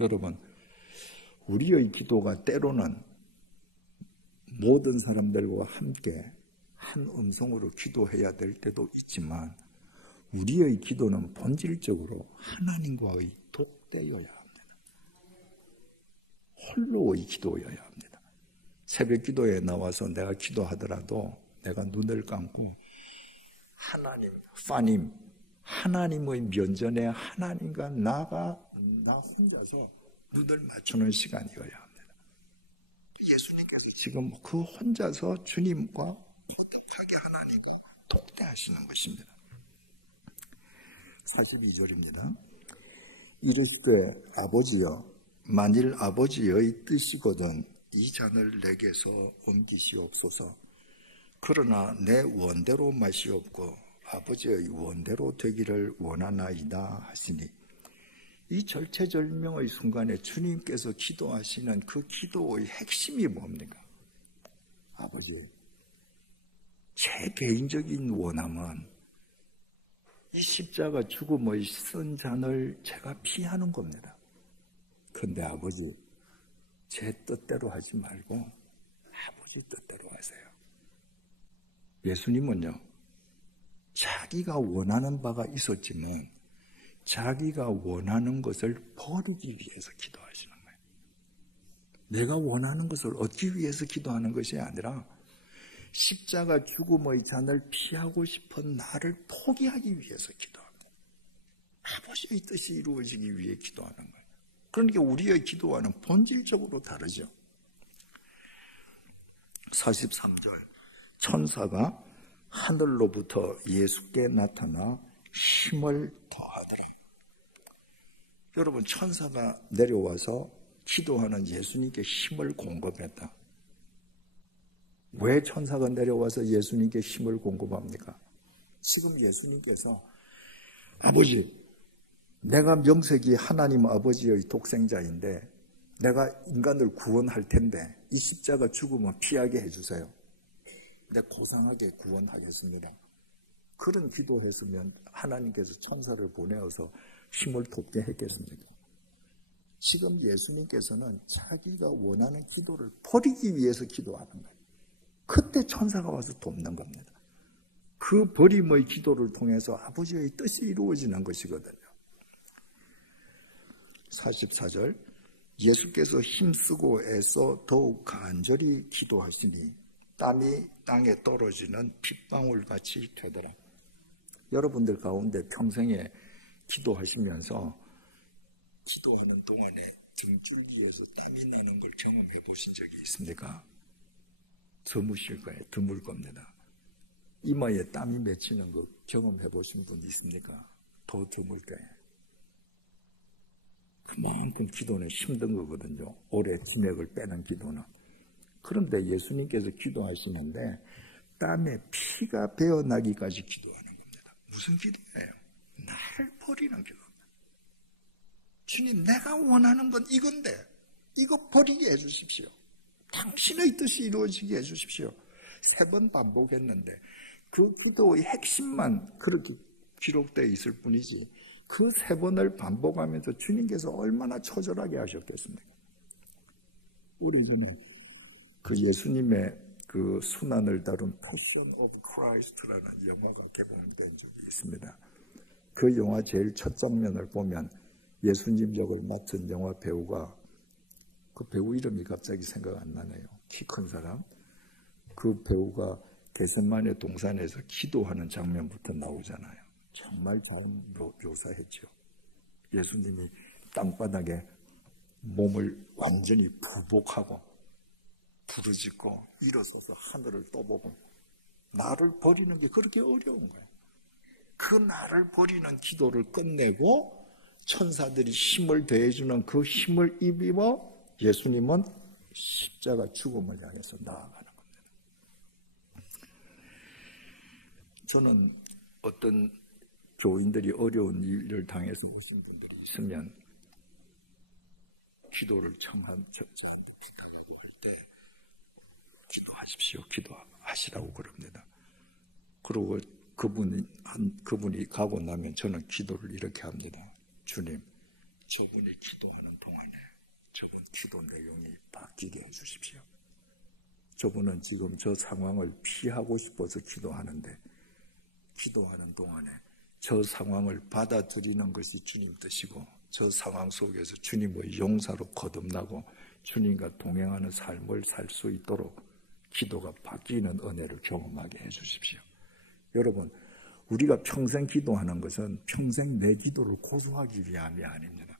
여러분, 우리의 기도가 때로는 모든 사람들과 함께 한 음성으로 기도해야 될 때도 있지만 우리의 기도는 본질적으로 하나님과의 독대여야 합니다. 홀로의 기도여야 합니다. 새벽 기도에 나와서 내가 기도하더라도 내가 눈을 감고 하나님, 파님, 하나님의 면전에 하나님과 나 혼자서 눈을 맞추는 시간이어야 합니다. 예수님께서 지금 그 혼자서 주님과 고독하게 하나님과 독대하시는 것입니다. 42절입니다. 이르시되 아버지여, 만일 아버지의 뜻이거든 이 잔을 내게서 옮기시옵소서. 그러나 내 원대로 마시옵고 아버지의 원대로 되기를 원하나이다 하시니, 이 절체절명의 순간에 주님께서 기도하시는 그 기도의 핵심이 뭡니까? 아버지, 제 개인적인 원함은 이 십자가 죽음의 쓴 잔을 제가 피하는 겁니다. 그런데 아버지, 제 뜻대로 하지 말고 아버지 뜻대로 하세요. 예수님은요, 자기가 원하는 바가 있었지만 자기가 원하는 것을 버리기 위해서 기도하시는 거예요. 내가 원하는 것을 얻기 위해서 기도하는 것이 아니라 십자가 죽음의 잔을 피하고 싶은 나를 포기하기 위해서 기도합니다. 아버지의 뜻이 이루어지기 위해 기도하는 거예요. 그러니까 우리의 기도와는 본질적으로 다르죠. 43절, 천사가 하늘로부터 예수께 나타나 힘을 더하더라. 여러분, 천사가 내려와서 기도하는 예수님께 힘을 공급했다. 왜 천사가 내려와서 예수님께 힘을 공급합니까? 지금 예수님께서 아버지, 내가 명색이 하나님 아버지의 독생자인데 내가 인간을 구원할 텐데 이 십자가 죽음은 피하게 해주세요. 내가 고상하게 구원하겠습니다. 그런 기도했으면 하나님께서 천사를 보내어서 힘을 돕게 했겠습니까? 지금 예수님께서는 자기가 원하는 기도를 버리기 위해서 기도하는 거예요. 그때 천사가 와서 돕는 겁니다. 그 버림의 기도를 통해서 아버지의 뜻이 이루어지는 것이거든요. 44절, 예수께서 힘쓰고 애써 더욱 간절히 기도하시니 땀이 땅에 떨어지는 핏방울같이 되더라. 여러분들 가운데 평생에 기도하시면서 기도하는 동안에 등줄기에서 땀이 나는 걸 경험해 보신 적이 있습니까? 드무실 거예요. 드물 겁니다. 이마에 땀이 맺히는 거 경험해 보신 분 있습니까? 더 드물 거예요. 그만큼 기도는 힘든 거거든요. 오래 진액을 빼는 기도는. 그런데 예수님께서 기도하시는데 땀에 피가 배어나기까지 기도하는 겁니다. 무슨 기도예요? 나를 버리는 기도입니다. 주님, 내가 원하는 건 이건데 이거 버리게 해주십시오. 당신의 뜻이 이루어지게 해주십시오. 3번 반복했는데 그 기도의 핵심만 그렇게 기록되어 있을 뿐이지 그 3번을 반복하면서 주님께서 얼마나 처절하게 하셨겠습니까? 우리 전에 그 예수님의 그 순환을 다룬 Passion of Christ라는 영화가 개봉된 적이 있습니다. 그 영화 제일 첫 장면을 보면 예수님 역을 맡은 영화 배우가, 그 배우 이름이 갑자기 생각 안 나네요. 키 큰 사람. 그 배우가 겟세마네 동산에서 기도하는 장면부터 나오잖아요. 정말 잘 묘사했죠. 예수님이 땅바닥에 몸을 완전히 부복하고 부르짖고 일어서서 하늘을 떠보고 나를 버리는 게 그렇게 어려운 거예요. 그 나를 버리는 기도를 끝내고 천사들이 힘을 더해주는 그 힘을 입어 예수님은 십자가 죽음을 향해서 나아가는 겁니다. 저는 어떤 교인들이 어려운 일을 당해서 오신 분들이 있으면 기도를 청하고 할 때 기도하십시오. 기도하시라고 그럽니다. 그리고 그분이 가고 나면 저는 기도를 이렇게 합니다. 주님, 저분이 기도하는 동안에 저분 기도 내용이 바뀌게 해주십시오. 저분은 지금 저 상황을 피하고 싶어서 기도하는데 기도하는 동안에 저 상황을 받아들이는 것이 주님 뜻이고 저 상황 속에서 주님의 용사로 거듭나고 주님과 동행하는 삶을 살 수 있도록 기도가 바뀌는 은혜를 경험하게 해주십시오. 여러분, 우리가 평생 기도하는 것은 평생 내 기도를 고수하기 위함이 아닙니다.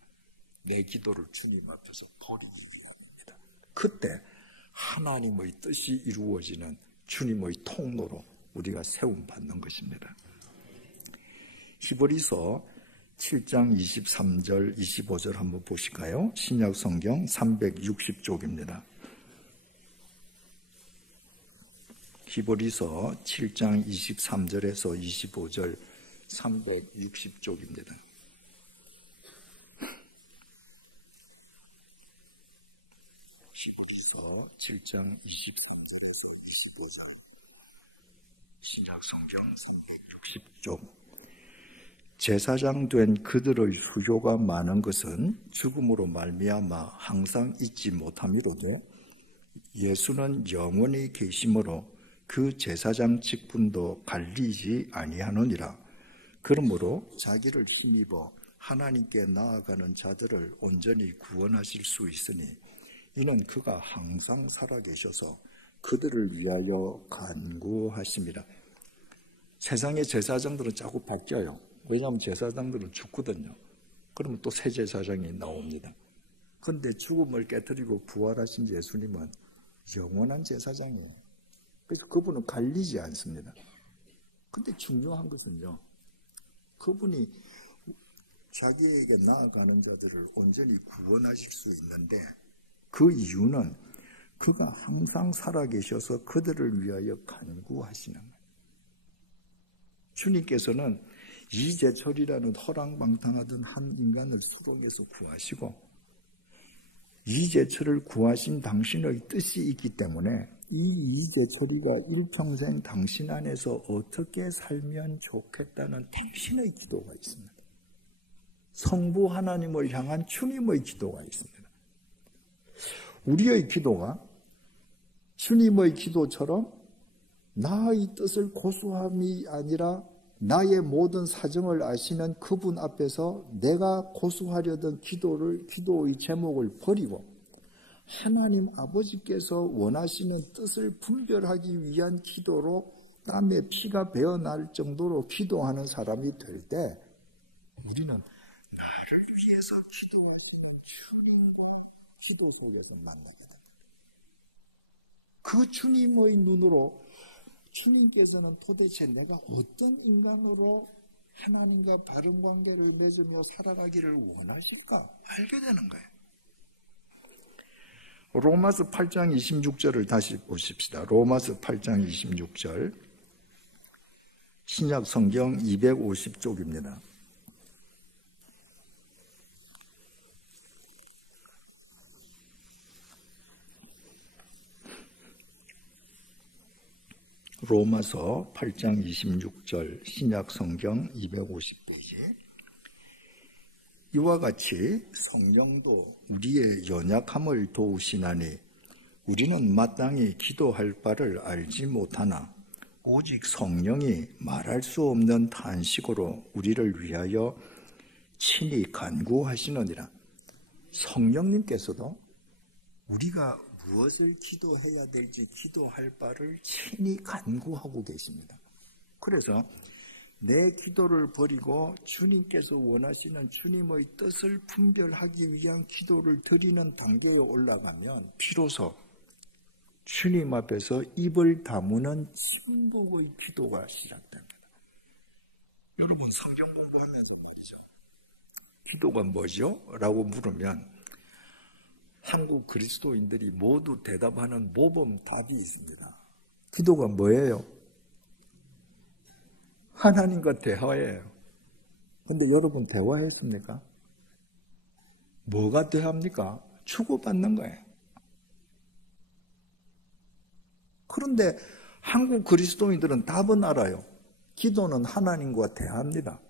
내 기도를 주님 앞에서 버리기 위함입니다. 그때 하나님의 뜻이 이루어지는 주님의 통로로 우리가 세움받는 것입니다. 히브리서 7장 23절 25절 한번 보실까요? 신약 성경 360쪽입니다. 히브리서 7장 23절에서 25절 360쪽입니다. 히브리서 7장 20절 신약 성경 360쪽 제사장 된 그들의 수요가 많은 것은 죽음으로 말미암아 항상 잊지 못함이로되 예수는 영원히 계심으로 그 제사장 직분도 갈리지 아니하느니라. 그러므로 자기를 힘입어 하나님께 나아가는 자들을 온전히 구원하실 수 있으니 이는 그가 항상 살아계셔서 그들을 위하여 간구하심이라. 세상의 제사장들은 자꾸 바뀌어요. 왜냐하면 제사장들은 죽거든요. 그러면 또 새 제사장이 나옵니다. 그런데 죽음을 깨뜨리고 부활하신 예수님은 영원한 제사장이에요. 그래서 그분은 갈리지 않습니다. 그런데 중요한 것은요, 그분이 자기에게 나아가는 자들을 온전히 구원하실 수 있는데 그 이유는 그가 항상 살아계셔서 그들을 위하여 간구하시는 거예요. 주님께서는 이재철이라는 허랑방탕하던 한 인간을 수렁에서 구하시고 이재철을 구하신 당신의 뜻이 있기 때문에 이 이재철이가 일평생 당신 안에서 어떻게 살면 좋겠다는 당신의 기도가 있습니다. 성부 하나님을 향한 주님의 기도가 있습니다. 우리의 기도가 주님의 기도처럼 나의 뜻을 고수함이 아니라 나의 모든 사정을 아시는 그분 앞에서 내가 고수하려던 기도의 제목을 버리고 하나님 아버지께서 원하시는 뜻을 분별하기 위한 기도로 땀에 피가 배어날 정도로 기도하는 사람이 될 때 우리는 나를 위해서 기도하시는 주님과 기도 속에서 만나게 됩니다. 그 주님의 눈으로 주님께서는 도대체 내가 어떤 인간으로 하나님과 바른 관계를 맺으며 살아가기를 원하실까 알게 되는 거예요. 로마서 8장 26절을 다시 보십시다. 로마서 8장 26절 신약 성경 250쪽입니다. 로마서 8장 26절 신약 성경 250페이지. 이와 같이 성령도 우리의 연약함을 도우시나니 우리는 마땅히 기도할 바를 알지 못하나 오직 성령이 말할 수 없는 탄식으로 우리를 위하여 친히 간구하시느니라. 성령님께서도 우리가 무엇을 기도해야 될지 기도할 바를 친히 간구하고 계십니다. 그래서 내 기도를 버리고 주님께서 원하시는 주님의 뜻을 분별하기 위한 기도를 드리는 단계에 올라가면 비로소 주님 앞에서 입을 다무는 침묵의 기도가 시작됩니다. 여러분 성경 공부하면서 말이죠. 기도가 뭐죠? 라고 물으면 한국 그리스도인들이 모두 대답하는 모범 답이 있습니다. 기도가 뭐예요? 하나님과 대화예요. 근데 여러분 대화했습니까? 뭐가 대화입니까? 주고받는 거예요. 그런데 한국 그리스도인들은 답은 알아요. 기도는 하나님과 대화합니다.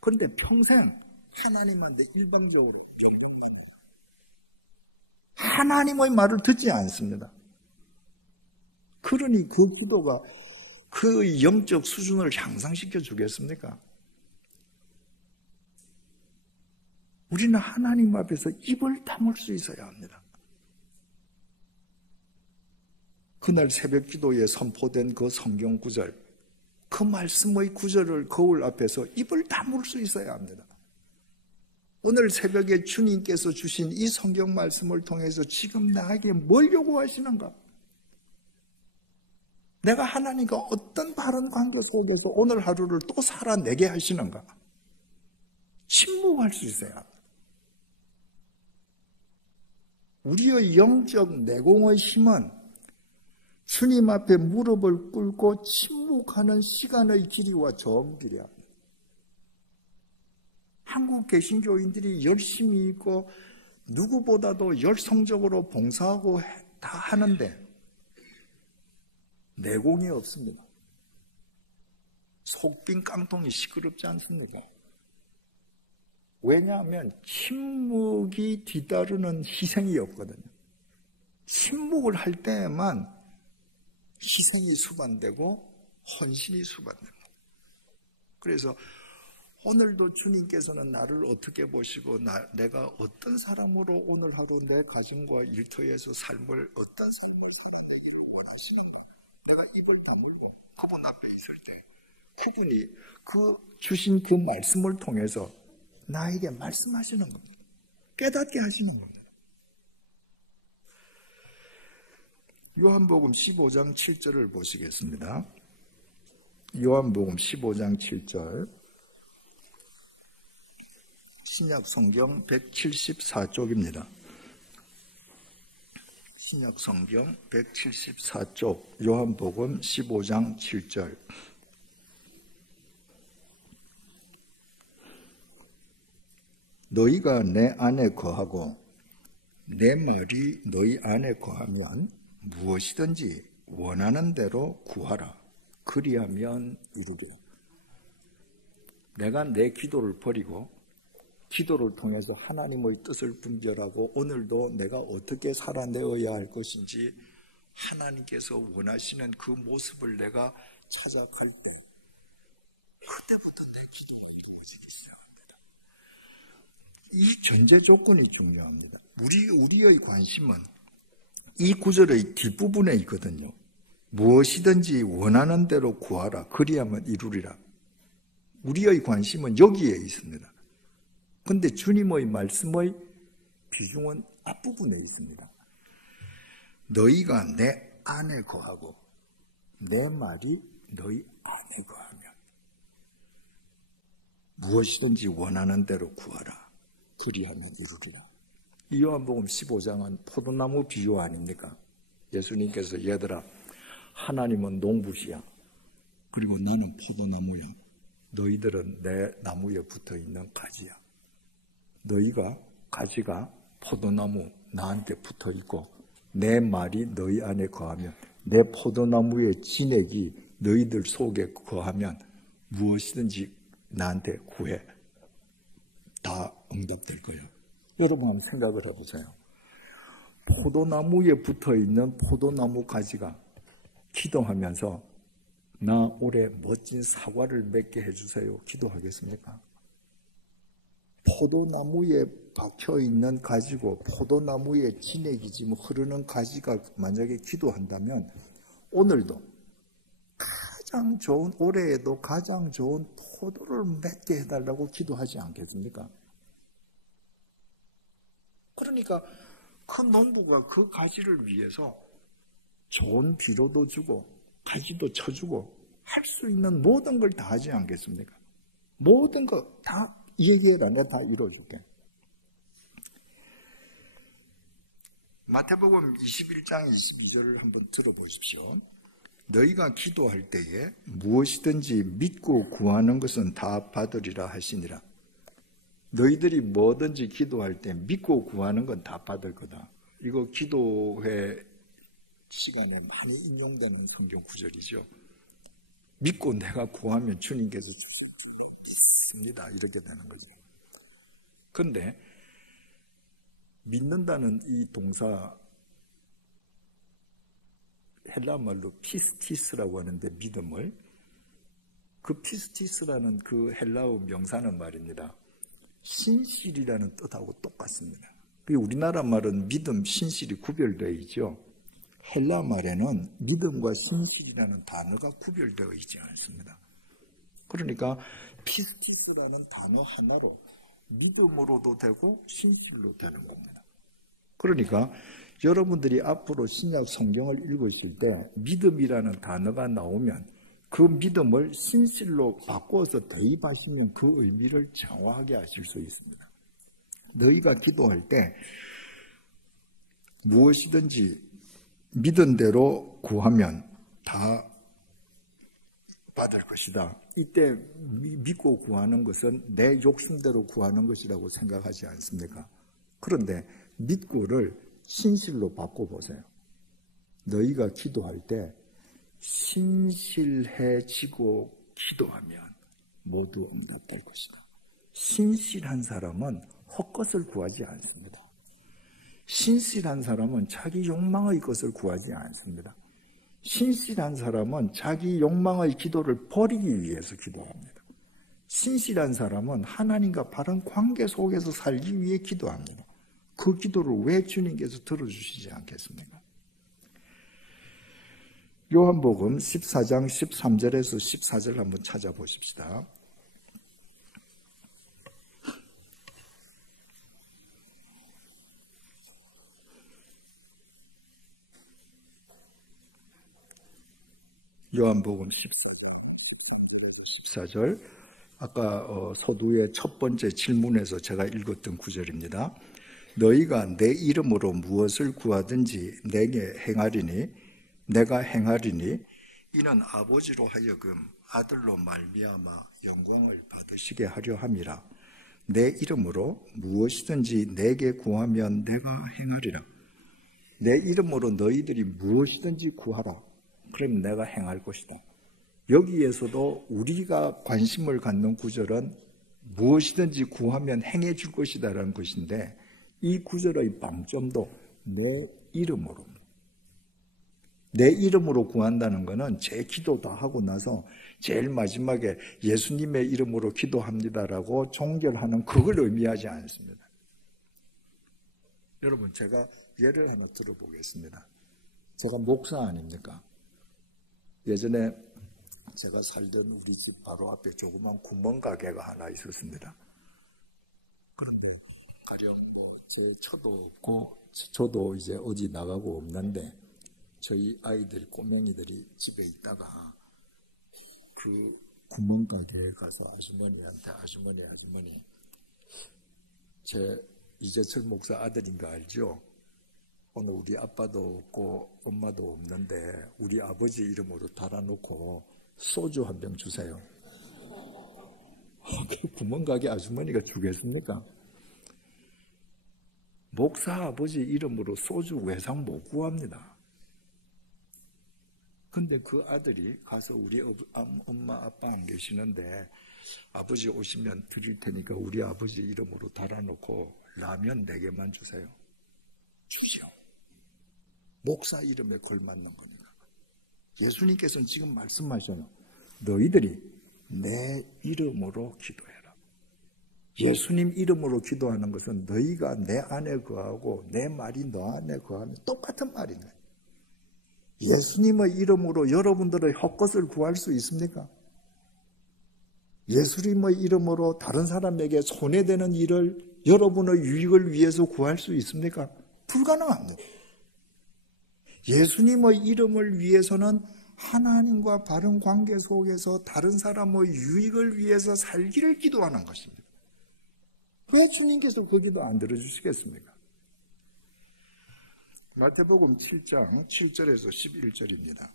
그런데 평생 하나님한테 일방적으로 명령만 해요. 하나님의 말을 듣지 않습니다. 그러니 그 기도가 그 영적 수준을 향상시켜 주겠습니까? 우리는 하나님 앞에서 입을 다물 수 있어야 합니다. 그날 새벽 기도에 선포된 그 성경 구절, 그 말씀의 구절을 거울 앞에서 입을 다물 수 있어야 합니다. 오늘 새벽에 주님께서 주신 이 성경 말씀을 통해서 지금 나에게 뭘 요구하시는가? 내가 하나님과 어떤 바른 관계 속에서 오늘 하루를 또 살아내게 하시는가? 침묵할 수 있어야 합니다. 우리의 영적 내공의 힘은 주님 앞에 무릎을 꿇고 침묵하는 시간의 길이와 정 길이야. 한국 개신교인들이 열심히 있고 누구보다도 열성적으로 봉사하고 다 하는데 내공이 없습니다. 속빈 깡통이 시끄럽지 않습니까? 왜냐하면 침묵이 뒤따르는 희생이 없거든요. 침묵을 할 때에만 희생이 수반되고 헌신이 수반됩니다. 그래서 오늘도 주님께서는 나를 어떻게 보시고 내가 어떤 사람으로 오늘 하루 내 가정과 일터에서 삶을 어떤 삶을 살아내기를 원하시는가? 내가 입을 다물고 그분 앞에 있을 때 그분이 그 주신 그 말씀을 통해서 나에게 말씀하시는 겁니다. 깨닫게 하시는 겁니다. 요한복음 15장 7절을 보시겠습니다. 요한복음 15장 7절 신약 성경 174쪽입니다. 신약 성경 174쪽 요한복음 15장 7절 너희가 내 안에 거하고 내 말이 너희 안에 거하면 무엇이든지 원하는 대로 구하라. 그리하면 이루리라. 내가 내 기도를 버리고 기도를 통해서 하나님의 뜻을 분별하고 오늘도 내가 어떻게 살아내어야 할 것인지 하나님께서 원하시는 그 모습을 내가 찾아갈 때 그때부터 내 기도가 이루어지기 시작합니다. 이 전제 조건이 중요합니다. 우리의 관심은 이 구절의 뒷부분에 있거든요. 무엇이든지 원하는 대로 구하라. 그리하면 이루리라. 우리의 관심은 여기에 있습니다. 그런데 주님의 말씀의 비중은 앞부분에 있습니다. 너희가 내 안에 거하고 내 말이 너희 안에 거하면 무엇이든지 원하는 대로 구하라. 그리하면 이루리라. 이 요한복음 15장은 포도나무 비유 아닙니까? 예수님께서 얘들아 하나님은 농부시야. 그리고 나는 포도나무야. 너희들은 내 나무에 붙어있는 가지야. 너희가 가지가 포도나무 나한테 붙어있고 내 말이 너희 안에 거하면 내 포도나무의 진액이 너희들 속에 거하면 무엇이든지 나한테 구해. 다 응답될 거예요. 여러분 한번 생각을 해보세요. 포도나무에 붙어있는 포도나무 가지가 기도하면서 나 올해 멋진 사과를 맺게 해주세요. 기도하겠습니까? 포도나무에 박혀있는 가지고 포도나무의 진액이 지금 흐르는 가지가 만약에 기도한다면 오늘도 가장 좋은 올해에도 가장 좋은 포도를 맺게 해달라고 기도하지 않겠습니까? 그러니까 그 농부가 그 가지를 위해서 좋은 비료도 주고 가지도 쳐주고 할 수 있는 모든 걸 다 하지 않겠습니까? 모든 거 다 얘기해라. 내가 다 이루어줄게. 마태복음 21장 22절을 한번 들어보십시오. 너희가 기도할 때에 무엇이든지 믿고 구하는 것은 다 받으리라 하시니라. 너희들이 뭐든지 기도할 때 믿고 구하는 건 다 받을 거다. 이거 기도회 시간에 많이 인용되는 성경 구절이죠. 믿고 내가 구하면 주님께서 씁니다. 이렇게 되는 거죠. 그런데 믿는다는 이 동사 헬라 말로 피스티스라고 하는데 믿음을 그 피스티스라는 그 헬라어 명사는 말입니다. 신실이라는 뜻하고 똑같습니다. 우리나라 말은 믿음, 신실이 구별되어 있죠. 헬라 말에는 믿음과 신실이라는 단어가 구별되어 있지 않습니다. 그러니까 피스티스라는 단어 하나로 믿음으로도 되고 신실로 되는 겁니다. 그러니까 여러분들이 앞으로 신약 성경을 읽으실 때 믿음이라는 단어가 나오면 그 믿음을 신실로 바꿔서 대입하시면 그 의미를 장화하게 하실 수 있습니다. 너희가 기도할 때 무엇이든지 믿은 대로 구하면 다 받을 것이다. 이때 믿고 구하는 것은 내 욕심대로 구하는 것이라고 생각하지 않습니까? 그런데 믿고를 신실로 바꿔보세요. 너희가 기도할 때 신실해지고 기도하면 모두 응답될 것이다. 신실한 사람은 헛것을 구하지 않습니다. 신실한 사람은 자기 욕망의 것을 구하지 않습니다. 신실한 사람은 자기 욕망의 기도를 버리기 위해서 기도합니다. 신실한 사람은 하나님과 바른 관계 속에서 살기 위해 기도합니다. 그 기도를 왜 주님께서 들어주시지 않겠습니까? 요한복음 14장 13절에서 14절 한번 찾아보십시다. 요한복음 14절, 아까 서두의 첫 번째 질문에서 제가 읽었던 구절입니다. 너희가 내 이름으로 무엇을 구하든지 내게 행하리니 내가 행하리니 이는 아버지로 하여금 아들로 말미암아 영광을 받으시게 하려 함이라. 내 이름으로 무엇이든지 내게 구하면 내가 행하리라. 내 이름으로 너희들이 무엇이든지 구하라. 그럼 내가 행할 것이다. 여기에서도 우리가 관심을 갖는 구절은 무엇이든지 구하면 행해 줄 것이다 라는 것인데, 이 구절의 방점도 내 이름으로. 내 이름으로 구한다는 것은 제 기도 다 하고 나서 제일 마지막에 예수님의 이름으로 기도합니다라고 종결하는 그걸 의미하지 않습니다. 여러분, 제가 예를 하나 들어보겠습니다. 제가 목사 아닙니까? 예전에 제가 살던 우리 집 바로 앞에 조그만 구멍가게가 하나 있었습니다. 그런데 가령 제 처도 없고 저도 이제 어디 나가고 없는데 저희 아이들, 꼬맹이들이 집에 있다가 그 구멍가게에 가서 아주머니한테 아주머니 제 이재철 목사 아들인가 알죠? 오늘 우리 아빠도 없고 엄마도 없는데 우리 아버지 이름으로 달아놓고 소주 한 병 주세요. 그 구멍가게 아주머니가 주겠습니까? 목사 아버지 이름으로 소주 외상 못 구합니다. 근데 그 아들이 가서 우리 엄마 아빠 안 계시는데 아버지 오시면 드릴 테니까 우리 아버지 이름으로 달아놓고 라면 4개만 주세요. 주시오. 목사 이름에 걸맞는 거니까. 예수님께서는 지금 말씀하셔요. 너희들이 내 이름으로 기도해라. 예수님 이름으로 기도하는 것은 너희가 내 안에 거하고 내 말이 너 안에 거하면 똑같은 말인 거예요. 예수님의 이름으로 여러분들의 헛것을 구할 수 있습니까? 예수님의 이름으로 다른 사람에게 손해되는 일을 여러분의 유익을 위해서 구할 수 있습니까? 불가능합니다. 예수님의 이름을 위해서는 하나님과 바른 관계 속에서 다른 사람의 유익을 위해서 살기를 기도하는 것입니다. 왜 주님께서 그 기도 안 들어주시겠습니까? 마태복음 7장 7절에서 11절입니다.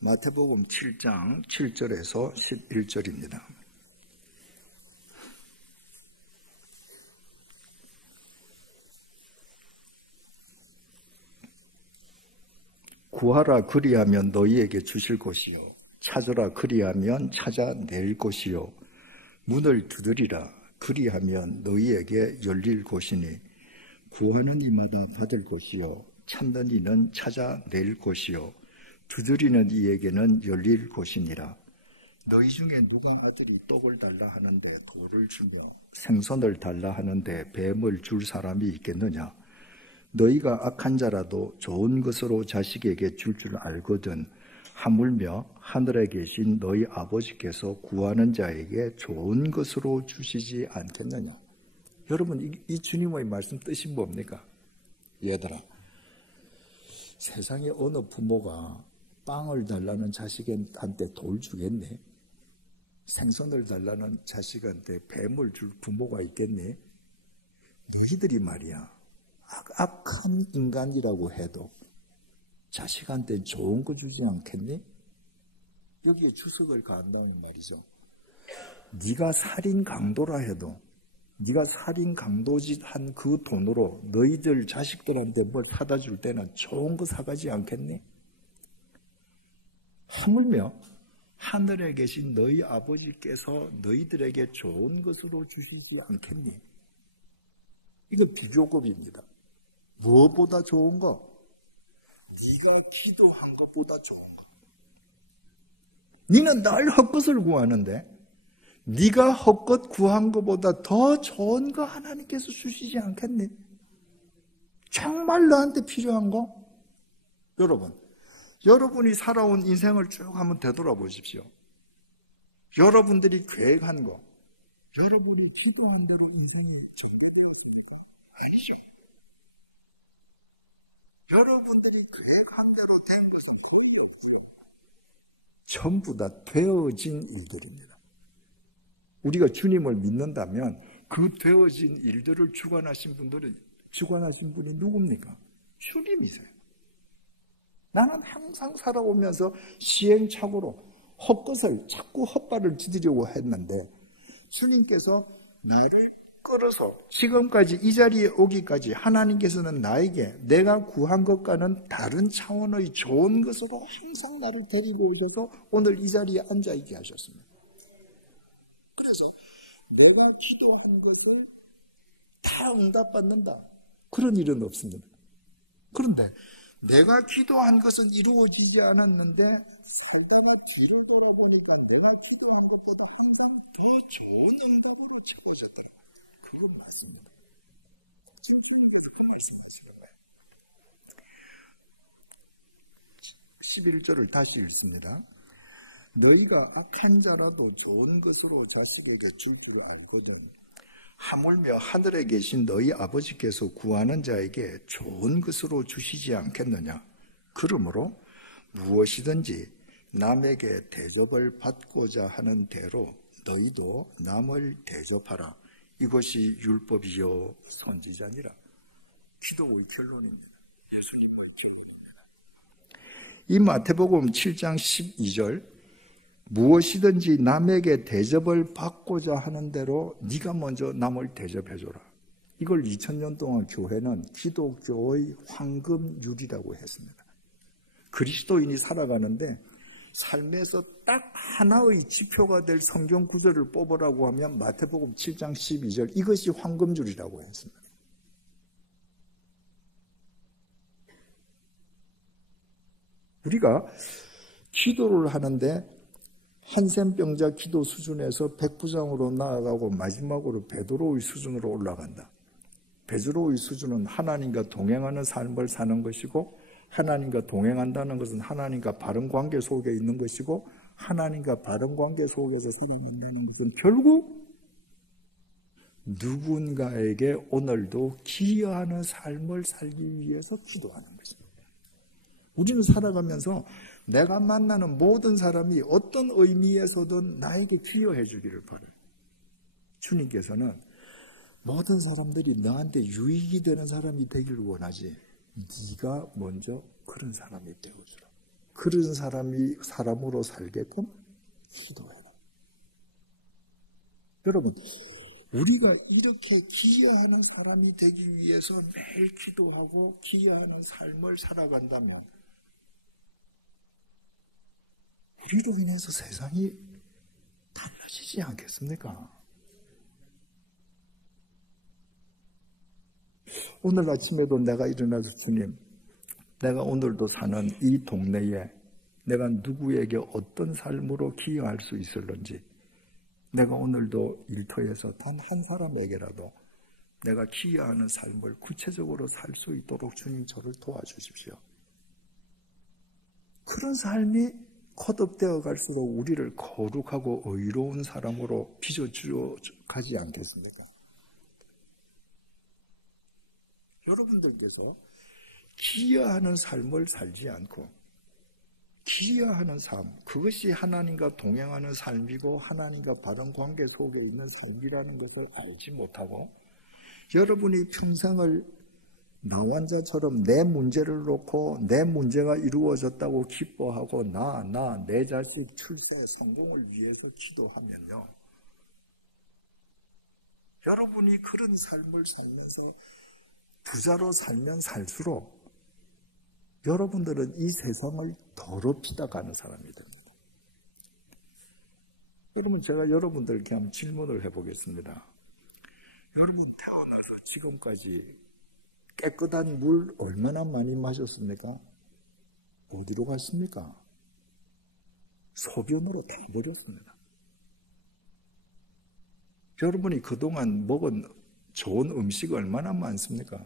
마태복음 7장 7절에서 11절입니다. 구하라 그리하면 너희에게 주실 것이요 찾으라 그리하면 찾아낼 것이요 문을 두드리라 그리하면 너희에게 열릴 곳이니 구하는 이마다 받을 곳이요 찾는 이는 찾아낼 곳이요 두드리는 이에게는 열릴 곳이니라. 너희 중에 누가 아들이 떡을 달라 하는데 그거를 주며 생선을 달라 하는데 뱀을 줄 사람이 있겠느냐? 너희가 악한 자라도 좋은 것으로 자식에게 줄 줄 알거든 하물며 하늘에 계신 너희 아버지께서 구하는 자에게 좋은 것으로 주시지 않겠느냐? 여러분, 이 주님의 말씀 뜻이 뭡니까? 얘들아, 세상에 어느 부모가 빵을 달라는 자식한테 돌 주겠니? 생선을 달라는 자식한테 뱀을 줄 부모가 있겠니? 너희들이 말이야, 악한 인간이라고 해도 자식한테 좋은 거 주지 않겠니? 여기에 주석을 가한다는 말이죠. 네가 살인 강도라 해도 네가 살인 강도짓 한 그 돈으로 너희들 자식들한테 뭘 사다 줄 때는 좋은 거 사가지 않겠니? 하물며 하늘에 계신 너희 아버지께서 너희들에게 좋은 것으로 주시지 않겠니? 이거 비교급입니다. 무엇보다 좋은 거? 네가 기도한 것보다 좋은 거. 네는 날 헛것을 구하는데 네가 헛것 구한 것보다 더 좋은 거 하나님께서 주시지 않겠니? 정말 너한테 필요한 거? 여러분, 여러분이 살아온 인생을 쭉 한번 되돌아보십시오. 여러분들이 계획한 거, 여러분이 기도한 대로 인생이 전부되었습니까? 아니죠. 여러분들이 계획한 대로 된 것은 전부 다 되어진 일들입니다. 우리가 주님을 믿는다면 그 되어진 일들을 주관하신 분이 누굽니까? 주님이세요. 나는 항상 살아오면서 시행착오로 헛것을 자꾸 헛발을 디디려고 했는데 주님께서 나를 끌어서 지금까지 이 자리에 오기까지 하나님께서는 나에게 내가 구한 것과는 다른 차원의 좋은 것으로 항상 나를 데리고 오셔서 오늘 이 자리에 앉아있게 하셨습니다. 그래서 내가 기도한 것을 다 응답받는다. 그런 일은 없습니다. 그런데 내가 기도한 것은 이루어지지 않았는데 살다가 뒤를 돌아보니까 내가 기도한 것보다 항상 더 좋은 응답으로 채워졌더라고요. 그건 맞습니다. 진짜 그런 말씀이시라고요. 11절을 다시 읽습니다. 너희가 악한 자라도 좋은 것으로 자식에게 줄 줄 알거든 하물며 하늘에 계신 너희 아버지께서 구하는 자에게 좋은 것으로 주시지 않겠느냐? 그러므로 무엇이든지 남에게 대접을 받고자 하는 대로 너희도 남을 대접하라. 이것이 율법이요 선지자니라. 기도의 결론입니다. 이 마태복음 7장 12절 무엇이든지 남에게 대접을 받고자 하는 대로 네가 먼저 남을 대접해줘라. 이걸 2000년 동안 교회는 기독교의 황금률이라고 했습니다. 그리스도인이 살아가는데 삶에서 딱 하나의 지표가 될 성경 구절을 뽑으라고 하면 마태복음 7장 12절 이것이 황금줄이라고 했습니다. 우리가 기도를 하는데 한센병자 기도 수준에서 백부장으로 나아가고 마지막으로 베드로의 수준으로 올라간다. 베드로의 수준은 하나님과 동행하는 삶을 사는 것이고 하나님과 동행한다는 것은 하나님과 바른 관계 속에 있는 것이고 하나님과 바른 관계 속에서 살아가는 것은 결국 누군가에게 오늘도 기여하는 삶을 살기 위해서 기도하는 것입니다. 우리는 살아가면서 내가 만나는 모든 사람이 어떤 의미에서든 나에게 기여해 주기를 바라요. 주님께서는 모든 사람들이 너한테 유익이 되는 사람이 되기를 원하지 네가 먼저 그런 사람이 되어주라. 그런 사람으로 살게끔 기도해라. 여러분, 우리가 이렇게 기여하는 사람이 되기 위해서 매일 기도하고 기여하는 삶을 살아간다면 우리로 인해서 세상이 달라지지 않겠습니까? 오늘 아침에도 내가 일어나서 주님, 내가 오늘도 사는 이 동네에 내가 누구에게 어떤 삶으로 기여할 수 있을런지, 내가 오늘도 일터에서 단 한 사람에게라도 내가 기여하는 삶을 구체적으로 살 수 있도록 주님 저를 도와주십시오. 그런 삶이 거듭되어 갈수록 우리를 거룩하고 의로운 사람으로 빚어주어 가지 않겠습니까? 여러분들께서 기여하는 삶을 살지 않고 기여하는 삶, 그것이 하나님과 동행하는 삶이고 하나님과 바른 관계 속에 있는 삶이라는 것을 알지 못하고 여러분이 평생을 나 환자처럼 내 문제를 놓고 내 문제가 이루어졌다고 기뻐하고 내 자식 출세 성공을 위해서 기도하면요, 여러분이 그런 삶을 살면서 부자로 살면 살수록 여러분들은 이 세상을 더럽히다 가는 사람이 됩니다. 여러분, 제가 여러분들께 한번 질문을 해보겠습니다. 여러분 태어나서 지금까지 깨끗한 물 얼마나 많이 마셨습니까? 어디로 갔습니까? 소변으로 다 버렸습니다. 여러분이 그동안 먹은 좋은 음식 얼마나 많습니까?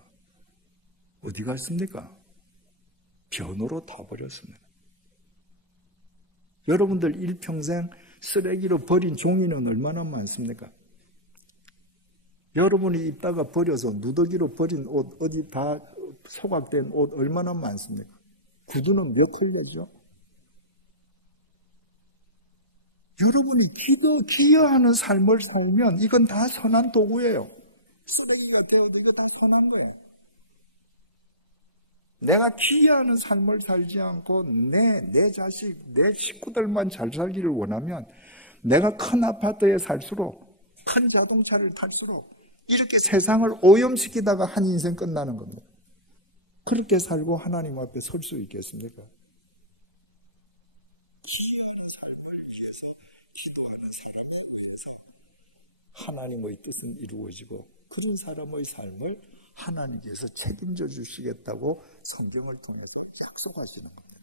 어디 갔습니까? 변으로 다 버렸습니다. 여러분들 일평생 쓰레기로 버린 종이는 얼마나 많습니까? 여러분이 입다가 버려서 누더기로 버린 옷, 어디 다 소각된 옷 얼마나 많습니까? 구두는 몇 켤레죠? 여러분이 기여하는 삶을 살면 이건 다 선한 도구예요. 쓰레기가 되어도 이거 다 선한 거예요. 내가 기여하는 삶을 살지 않고 내 자식, 내 식구들만 잘 살기를 원하면 내가 큰 아파트에 살수록, 큰 자동차를 탈수록 이렇게 세상을 오염시키다가 한 인생 끝나는 겁니다. 그렇게 살고 하나님 앞에 설 수 있겠습니까? 기여하는 삶을 위해서, 기도하는 삶을 위해서 하나님의 뜻은 이루어지고 그런 사람의 삶을 하나님께서 책임져 주시겠다고 성경을 통해서 약속하시는 겁니다.